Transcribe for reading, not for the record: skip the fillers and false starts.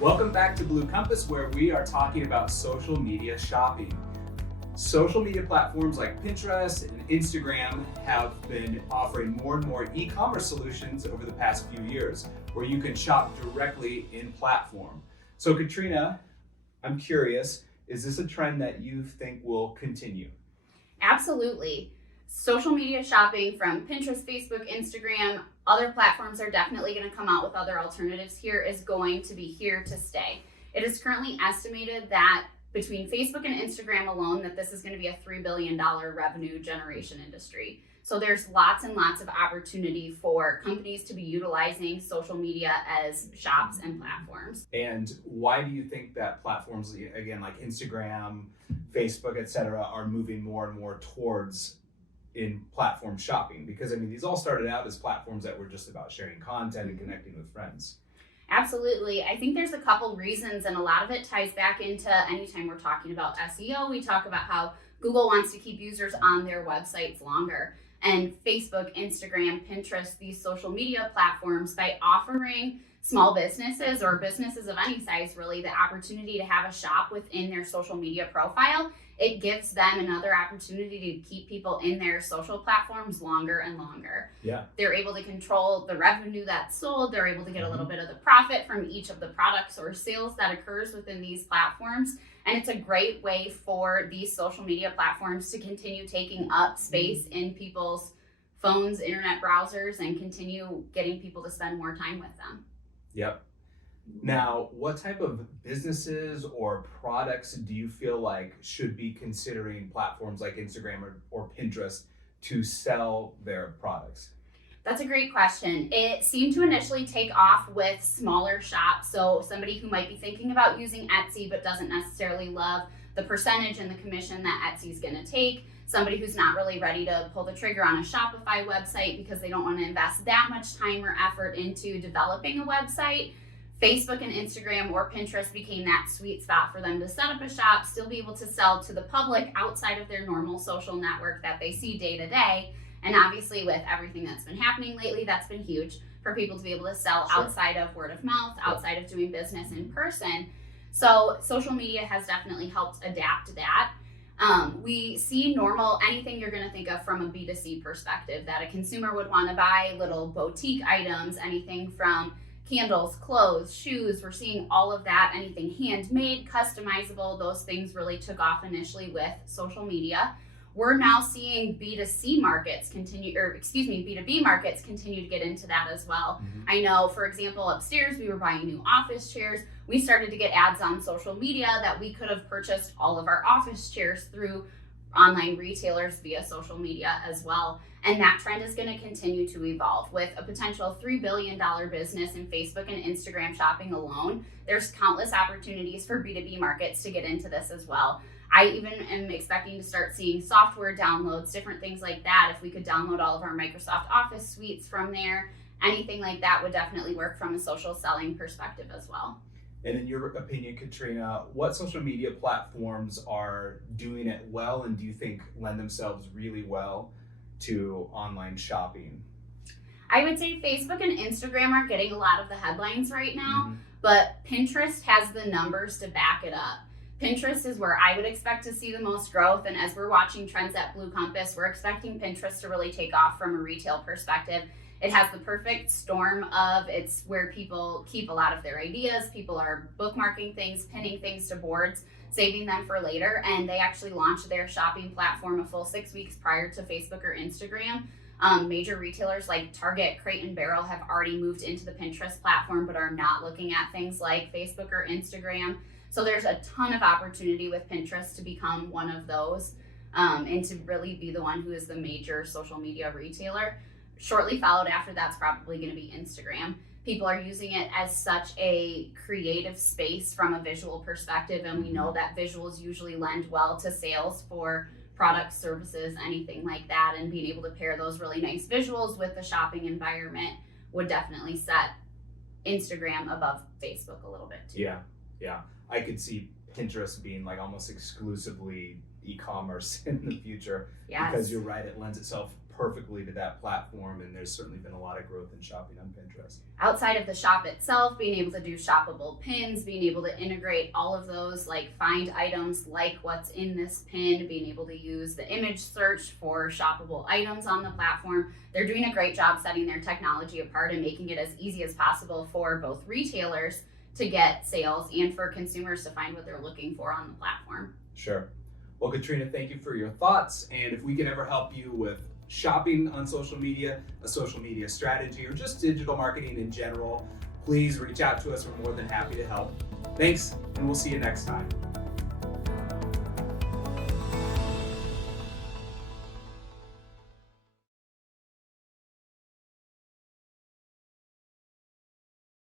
Welcome back to Blue Compass, where we are talking about social media shopping. Social media platforms like Pinterest and Instagram have been offering more and more e-commerce solutions over the past few years, where you can shop directly in platform. So Katrina, I'm curious, is this a trend that you think will continue? Absolutely. Social media shopping from Pinterest, Facebook, Instagram, other platforms are definitely going to come out with other alternatives here, is going to be here to stay. It is currently estimated that between Facebook and Instagram alone, that this is going to be a $3 billion revenue generation industry. So there's lots and lots of opportunity for companies to be utilizing social media as shops and platforms. And why do you think that platforms, again, like Instagram, Facebook, etc., are moving more and more towards in platform shopping? Because I mean, these all started out as platforms that were just about sharing content and connecting with friends. Absolutely. I think there's a couple reasons, and a lot of it ties back into anytime we're talking about SEO, we talk about how Google wants to keep users on their websites longer. And Facebook, Instagram, Pinterest, these social media platforms, by offering small businesses or businesses of any size really the opportunity to have a shop within their social media profile, it gives them another opportunity to keep people in their social platforms longer and longer. Yeah. They're able to control the revenue that's sold. They're able to get a little bit of the profit from each of the products or sales that occurs within these platforms. And it's a great way for these social media platforms to continue taking up space in people's phones, internet browsers, and continue getting people to spend more time with them. Yep. Now, what type of businesses or products do you feel like should be considering platforms like Instagram or Pinterest to sell their products? That's a great question. It seemed to initially take off with smaller shops. So somebody who might be thinking about using Etsy but doesn't necessarily love the percentage and the commission that Etsy is going to take. Somebody who's not really ready to pull the trigger on a Shopify website because they don't want to invest that much time or effort into developing a website. Facebook and Instagram or Pinterest became that sweet spot for them to set up a shop, still be able to sell to the public outside of their normal social network that they see day to day. And obviously with everything that's been happening lately, that's been huge for people to be able to sell outside of word of mouth, outside of doing business in person. So social media has definitely helped adapt that. We see anything you're going to think of from a B2C perspective that a consumer would want to buy, little boutique items, anything from candles, clothes, shoes. We're seeing all of that, anything handmade, customizable. Those things really took off initially with social media. We're now seeing B2B markets continue to get into that as well. Mm-hmm. I know, for example, upstairs, we were buying new office chairs. We started to get ads on social media that we could have purchased all of our office chairs through online retailers via social media as well. And that trend is going to continue to evolve with a potential $3 billion business in Facebook and Instagram shopping alone. There's countless opportunities for B2B markets to get into this as well. I even am expecting to start seeing software downloads, different things like that. If we could download all of our Microsoft Office suites from there, anything like that would definitely work from a social selling perspective as well. And in your opinion, Katrina, what social media platforms are doing it well and do you think lend themselves really well to online shopping? I would say Facebook and Instagram are getting a lot of the headlines right now, but Pinterest has the numbers to back it up. Pinterest is where I would expect to see the most growth. And as we're watching trends at Blue Compass, we're expecting Pinterest to really take off from a retail perspective. It has the perfect storm of it's where people keep a lot of their ideas. People are bookmarking things, pinning things to boards, saving them for later. And they actually launched their shopping platform a full 6 weeks prior to Facebook or Instagram. Major retailers like Target, Crate & Barrel have already moved into the Pinterest platform, but are not looking at things like Facebook or Instagram. So there's a ton of opportunity with Pinterest to become one of those and to really be the one who is the major social media retailer. Shortly followed after that's probably going to be Instagram. People are using it as such a creative space from a visual perspective, and we know that visuals usually lend well to sales for products, services, anything like that, and being able to pair those really nice visuals with the shopping environment would definitely set Instagram above Facebook a little bit too. Yeah. I could see Pinterest being like almost exclusively e-commerce in the future. Yes. Because you're right, it lends itself perfectly to that platform, and there's certainly been a lot of growth in shopping on Pinterest. Outside of the shop itself, being able to do shoppable pins, being able to integrate all of those, like find items like what's in this pin, being able to use the image search for shoppable items on the platform. They're doing a great job setting their technology apart and making it as easy as possible for both retailers to get sales and for consumers to find what they're looking for on the platform. Sure. Well, Katrina, thank you for your thoughts. And if we can ever help you with shopping on social media, a social media strategy, or just digital marketing in general, please reach out to us. We're more than happy to help. Thanks, and we'll see you next time.